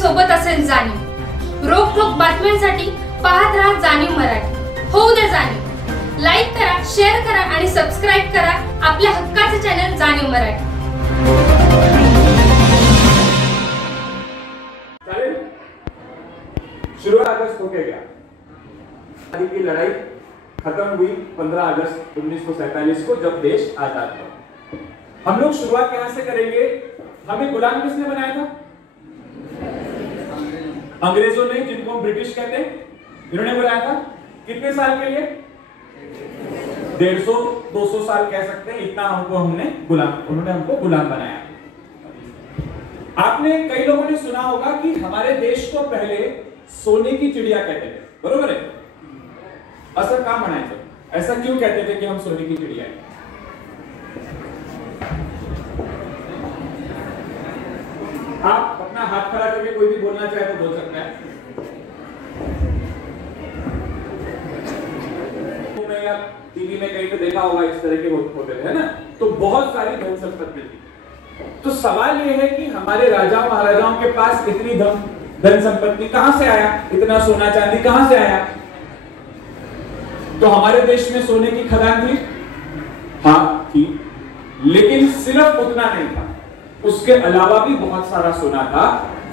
सोबत असेल जाणीव। रोखोक बातम्यांसाठी पाहत राहा जाणीव मराठी। होऊ दे जाणीव। लाईक करा, शेअर करा आणि सबस्क्राइब करा आपल्या हक्काचे चॅनल जाणीव मराठी। शुरुआत अगस्त होके गया। आजादी की लड़ाई खत्म हुई 15 अगस्त 1947 को, जब देश आजाद हुआ। हम लोग शुरुआत कहां से करेंगे? हमें गुलाम किसने बनाया था? अंग्रेजों ने, जिनको हम ब्रिटिश कहते हैं, इन्होंने बनाया था। कितने साल के लिए? 150-200 साल कह सकते हैं। इतना उन्होंने हमको गुलाम बनाया। आपने कई लोगों ने सुना होगा कि हमारे देश को पहले सोने की चिड़िया कहते थे, बरोबर है? असर काम बनाए, ऐसा क्यों कहते थे कि हम सोने की चिड़िया है? आप अपना हाथ खड़ा करके कोई भी बोलना चाहे तो बोल सकता है। या टीवी में कहीं पे देखा होगा इस तरह के होते थे, है ना? तो बहुत सारी धन संपत्ति थी। तो सवाल यह है कि हमारे राजाओं महाराजाओं के पास इतनी धन संपत्ति कहां से आया? इतना सोना चांदी कहां से आया? तो हमारे देश में सोने की खदान थी, हाँ थी, लेकिन सिर्फ उतना नहीं था, उसके अलावा भी बहुत सारा सोना था।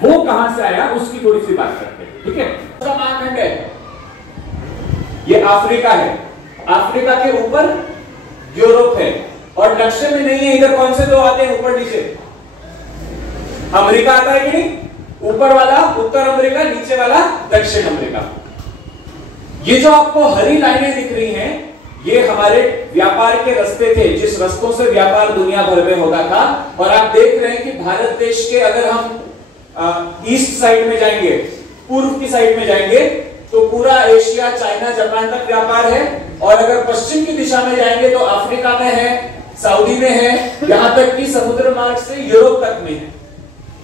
वो कहां से आया उसकी थोड़ी सी बात करते हैं, ठीक है? महाखंड है, ये अफ्रीका है, अफ्रीका के ऊपर यूरोप है, और नक्शे में नहीं है इधर कौन से दो आते हैं ऊपर नीचे? अमेरिका आता है कि नहीं? ऊपर वाला उत्तर अमेरिका, नीचे वाला दक्षिण अमेरिका। ये जो आपको हरी लाइनें दिख रही हैं, ये हमारे व्यापार के रास्ते थे, जिस रास्तों से व्यापार दुनिया भर में होता था। और आप देख रहे हैं कि भारत देश के अगर हम ईस्ट साइड में जाएंगे, पूर्व की साइड में जाएंगे, तो पूरा एशिया, चाइना, जापान तक व्यापार है। और अगर पश्चिम की दिशा में जाएंगे तो अफ्रीका में है, सऊदी में है, यहां तक कि समुद्र मार्ग से यूरोप तक में है।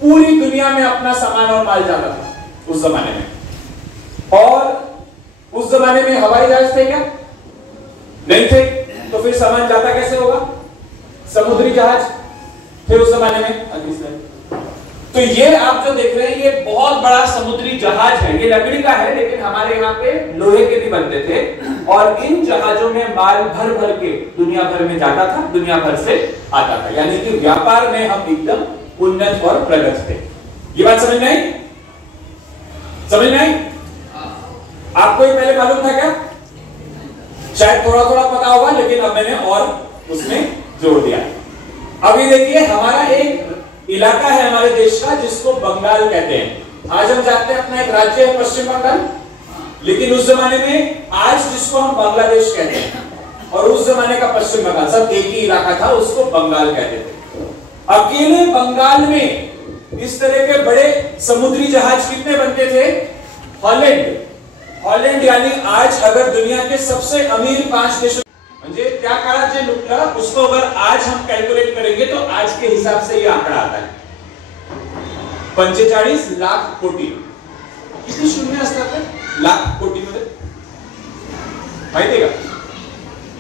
पूरी दुनिया में अपना सामान और माल जाता था उस जमाने में। और उस जमाने में हवाई जहाज थे क्या? नहीं थे। तो फिर सामान जाता कैसे होगा? समुद्री जहाज थे उस जमाने में। तो ये आप जो देख रहे हैं, ये बहुत बड़ा समुद्री जहाज है। ये लकड़ी का है, लेकिन हमारे यहाँ पे लोहे के भी बनते थे। और इन जहाजों में माल भर भर के दुनिया भर में जाता था, दुनिया भर से आता था। यानी कि व्यापार में हम एकदम उन्नत और प्रगत थे। ये बात समझ में आई? समझ में आई? आपको ये पहले मालूम था क्या? शायद थोड़ा थोड़ा पता होगा, लेकिन अब मैंने और उसमें जोड़ दिया। अब ये देखिए, हमारा एक इलाका है हमारे देश का जिसको बंगाल कहते हैं। आज हम जानते हैं अपना एक राज्य है पश्चिम बंगाल, लेकिन उस जमाने में आज जिसको हम बांग्लादेश कहते हैं और उस जमाने का पश्चिम बंगाल, सब एक ही इलाका था, उसको बंगाल कहते थे। अकेले बंगाल में इस तरह के बड़े समुद्री जहाज कितने बनते थे? हॉलैंड यानी आज अगर दुनिया के सबसे अमीर 5 देशों, म्हणजे त्या काळात जे लुटलं उसको अगर आज हम कैलकुलेट करेंगे तो आज के हिसाब से ये आंकड़ा आता है 45 लाख कोटी। किती शून्य असतात लाख कोटी मध्ये? माहिती आहे का?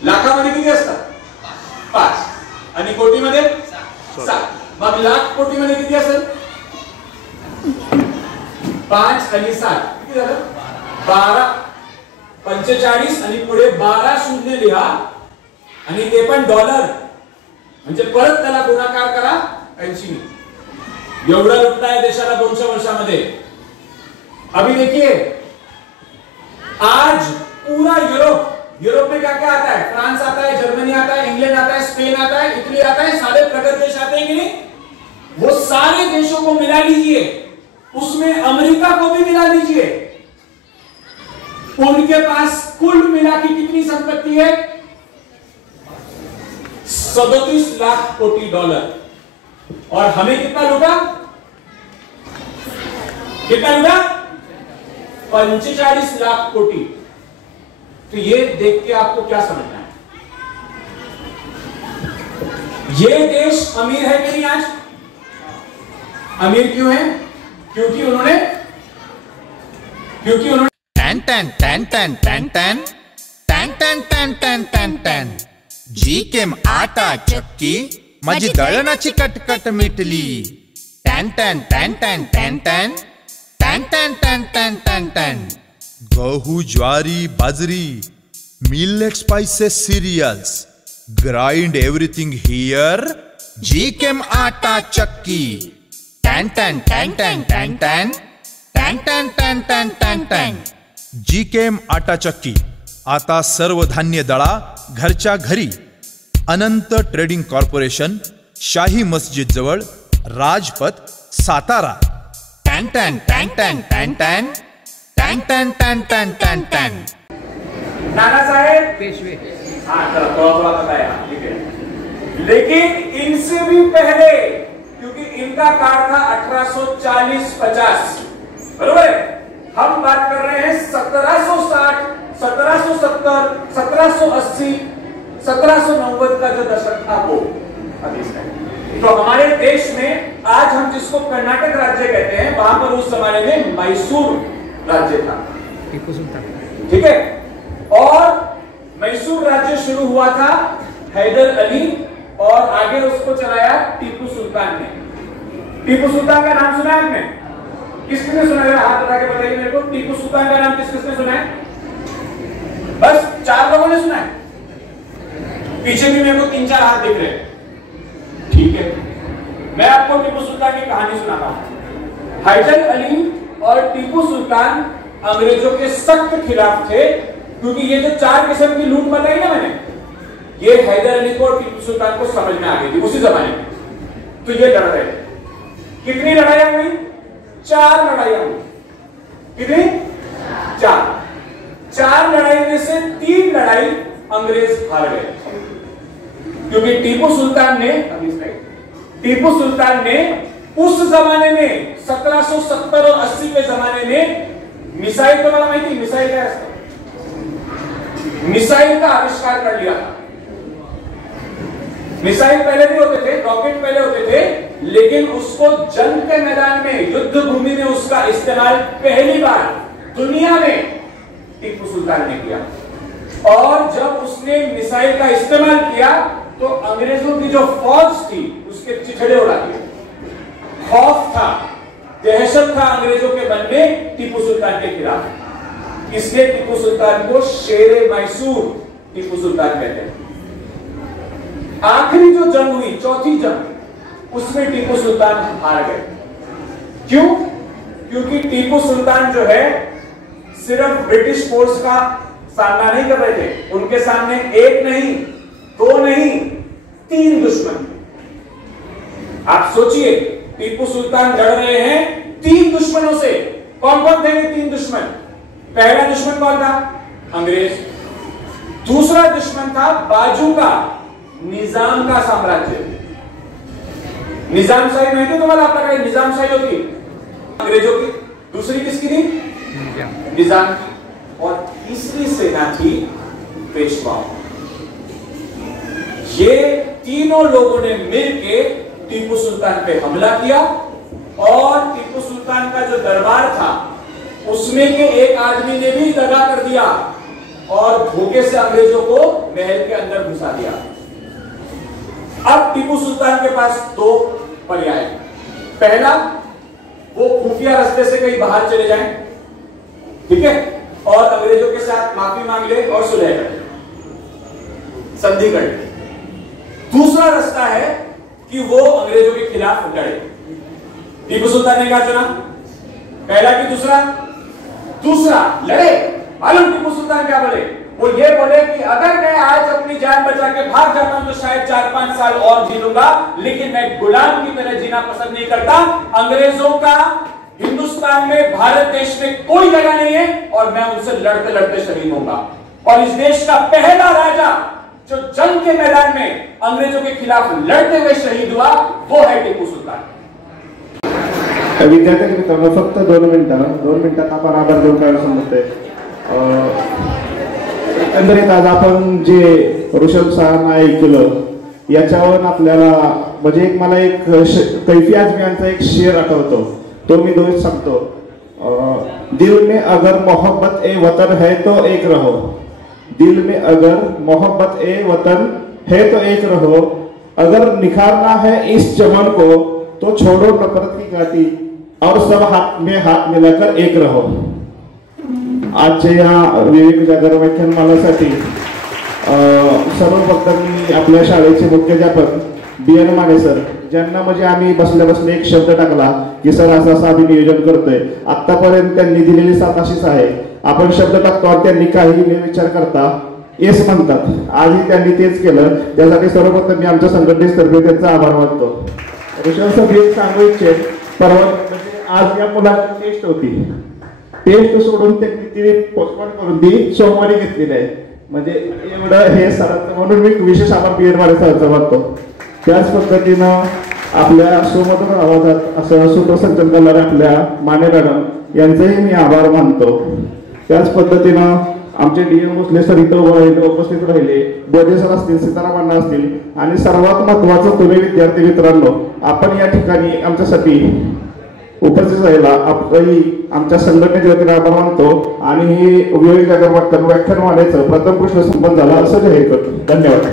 लाखामध्ये किती असतात? 5 आणि कोटी मध्ये 7। मग लाख कोटी मध्ये किती असेल? 5 आणि 7 किती झालं? 12। 45 आणि पुढे 12 शून्य लिहा, आणि ते पण डॉलर, म्हणजे परत त्याला गुणाकार करा 80। एवढा लुटताय देशाला 200 वर्षामध्ये। अभी देखिए, आज पूरा यूरोप में क्या क्या आता है? फ्रांस आता है, जर्मनी आता है, इंग्लैंड आता है, स्पेन आता है, इटली आता है, सारे प्रगत देश आते हैं कि नहीं? वो सारे देशों को मिला लीजिए, उसमें अमेरिका को भी मिला लीजिए, उनके पास कुल मिला के कितनी संपत्ति है? 37 लाख कोटी डॉलर। और हमें कितना लूटा? कितना लूटा? 45 लाख कोटी। तो ये देख के आपको क्या समझना है? ये देश अमीर है कि नहीं आज? अमीर क्यों है? क्योंकि उन्होंने टन टन टन टन टन टन टन टन टन टन टन टन जी केम आटा चक्की माझी दळणाची कटकट मिटली। टन टन टन टन टन टन टन टन टन टन टन टन। गहू, ज्वारी, बाजरी, millet spices, cereals, grind everything here. GChem आटा चक्की। टन टन टन टन टन टन टन टन टन टन टन टन। GChem आटा चक्की आता सर्व धान्य दळा घरच्या घरी। अनंत ट्रेडिंग कॉर्पोरेशन, शाही मस्जिद जवळ, राजपथ, सातारा। टन टन टन टन टन टन टन टन टन टन टन टन। नाना साहेब पेशवे, हाँ थोड़ा बताया, ठीक है। लेकिन इनसे भी पहले, क्योंकि इनका काल था 1840-50, बरोबर है। हम बात कर रहे हैं 1760, 1770, 1780, 1790 का जो दशक था वो अभी से। तो हमारे देश में आज हम जिसको कर्नाटक राज्य कहते हैं, वहां पर उस जमाने में मैसूर राज्य था, टीपू सुल्तान, ठीक है। और मैसूर राज्य शुरू हुआ था हैदर अली और आगे उसको चलाया टीपू सुल्तान ने। टीपू सुल्तान का नाम सुना है आपने? किस किसने सुना है? हाथ उठा के बताइए मेरे को, टीपू सुल्तान का नाम किस किसने सुना है? बस 4 लोगों ने सुना है। पीछे भी मेरे को 3-4 हाथ दिख रहे हैं, ठीक है। मैं आपको टीपू सुल्तान की कहानी सुनाता हूं। हैदर अली और टीपू सुल्तान अंग्रेजों के सख्त खिलाफ थे, क्योंकि ये जो 4 किस्म की लूट बताई ना मैंने, ये हैदर अली को और टीपू सुल्तान को समझ में आ गई थी उसी जमाने में। तो ये लड़ रहे थे। कितनी लड़ाइयां हुई? 4 लड़ाइयां हुई। कितनी? 4 लड़ाई में से 3 लड़ाई अंग्रेज हार गए, क्योंकि टीपू सुल्तान ने उस जमाने में 1770 और 80 के जमाने में मिसाइल, तो मला माहिती मिसाइल क्या है, मिसाइल का आविष्कार कर लिया था। मिसाइल पहले भी होते थे, रॉकेट पहले होते थे, लेकिन उसको जंग के मैदान में, युद्ध भूमि में उसका इस्तेमाल पहली बार दुनिया में टीपू सुल्तान ने किया। और जब उसने मिसाइल का इस्तेमाल किया तो अंग्रेजों की जो फौज थी उसके चिथड़े उड़ा दिए। खौफ था, दहशत था अंग्रेजों के मन में टीपू सुल्तान के खिलाफ। इसलिए टीपू सुल्तान को शेरे मैसूर टीपू सुल्तान कहते हैं। आखिरी जो जंग हुई, चौथी जंग, उसमें टीपू सुल्तान हार गए। क्यों? क्योंकि टीपू सुल्तान जो है सिर्फ ब्रिटिश फोर्स का सामना नहीं कर रहे थे, उनके सामने 1 नहीं, 2 नहीं, 3 दुश्मन। आप सोचिए, टीपू सुल्तान लड़ रहे हैं 3 दुश्मनों से। कौन कौन थे ये 3 दुश्मन? पहला दुश्मन कौन था? अंग्रेज। दूसरा दुश्मन था बाजू का, निजाम का साम्राज्य। निजामशाही माहिती तुम्हाला? आपल्याकडे निजामशाही होती अंग्रेजों की। दूसरी किसकी थी? निजाम की। और तीसरी सेना थी पेशवा। ये तीनों लोगों ने मिलकर टीपू सुल्तान पे हमला किया और टीपू सुल्तान का जो दरबार था उसमें के एक आदमी ने भी दगा कर दिया और धोखे से अंग्रेजों को महल के अंदर घुसा दिया। अब टीपू सुल्तान के पास 2 पर्याय। पहला, वो खुफिया रास्ते से कहीं बाहर चले जाएं, ठीक है, और अंग्रेजों के साथ माफी मांग ले और सुलह कर ले, संधि कर ले। दूसरा रास्ता है कि वो अंग्रेजों के खिलाफ लड़े। टीपू सुल्तान ने क्या चुना? पहला कि दूसरा? दूसरा, लड़े। मालूम टीपू सुल्तान क्या बोले? वो ये बोले कि अगर मैं आज अपनी जान बचा के भाग जाता हूं तो शायद 4-5 साल और जी लूंगा, लेकिन मैं गुलाम की तरह जीना पसंद नहीं करता। अंग्रेजों का हिंदुस्तान में, भारत देश में कोई जगह नहीं है और मैं उनसे लड़ते लड़ते शहीद होऊंगा। और इस देश का पहला राजा जो जंग के मैदान में अंग्रेजों के खिलाफ लड़ते हुए शहीद हुआ, वो है टीपू सुल्तान। विद्यार्थी मित्रांनो, फक्त 2 मिनिटात आपण आभार देऊन काय समजते। एकंदरीत आज आपण जे ऋषभ सरांना ऐकलं याच्यावर आपल्याला म्हणजे मला एक कैफी आजमियांचा एक शेर आठवतो, तो मी दोष सांगतो। दिल में अगर मोहब्बत ए वतन है तो एक रहो, दिल में अगर मोहब्बत ए वतन है तो एक रहो, अगर निखारना है इस चमन को तो छोड़ो नफरत की घाटी, और सब हाथ में हात मिलाकर एक रहो. आजच्या या विवेक जागर व्याख्यानमालासाठी सर्व भक्तांनी आपल्या शाळेचे मुख्याध्यापक BN माने सर, ज्यांना म्हणजे आम्ही बसल्या बसल्या एक शब्द टाकला की सर असं असं आम्ही नियोजन करतोय. आतापर्यंत त्यांनी दिलेली साथ अशीच आहे, आपण शब्द टाकतो आणि त्यांनी काही विचार करता येस म्हणतात. आजही त्यांनी तेच केलं. त्यासाठी सर्वप्रथम मी आमच्या संघटनेतर्फे त्यांचा आभार मानतो. ऋषभ सर एक सांगू इच्छित, परवा म्हणजे आज या मुलाची टेस्ट होती, टेस्ट सोडून त्यांनी ती पोस्टपोन करून ती सोमवारी घेतलेली आहे. म्हणजे एवढं हे सरांचं, म्हणून मी विशेष आभार BN माने सरांचा मानतो. त्याच पद्धतीनं आपल्या सुमधुर आवाजात असं सूत्रसंचलन करणाऱ्या आपल्या माने मॅडम यांचेही मी आभार मानतो. त्याच पद्धतीनं आमचे DM भोसले सर इथं उपस्थित राहिले, बोधे सर असतील, सीताराम अण्णा असतील, आणि सर्वात महत्वाचं तुम्ही विद्यार्थी मित्रांनो, आपण या ठिकाणी आमच्यासाठी उपस्थित राहिला आपली आमच्या संघटनेच्या वतीने आभार मानतो. आणि ही विवेक जागर व्याख्यानमालेचं प्रथम पुष्प संपन्न झाला असं जाहीर करतो. धन्यवाद.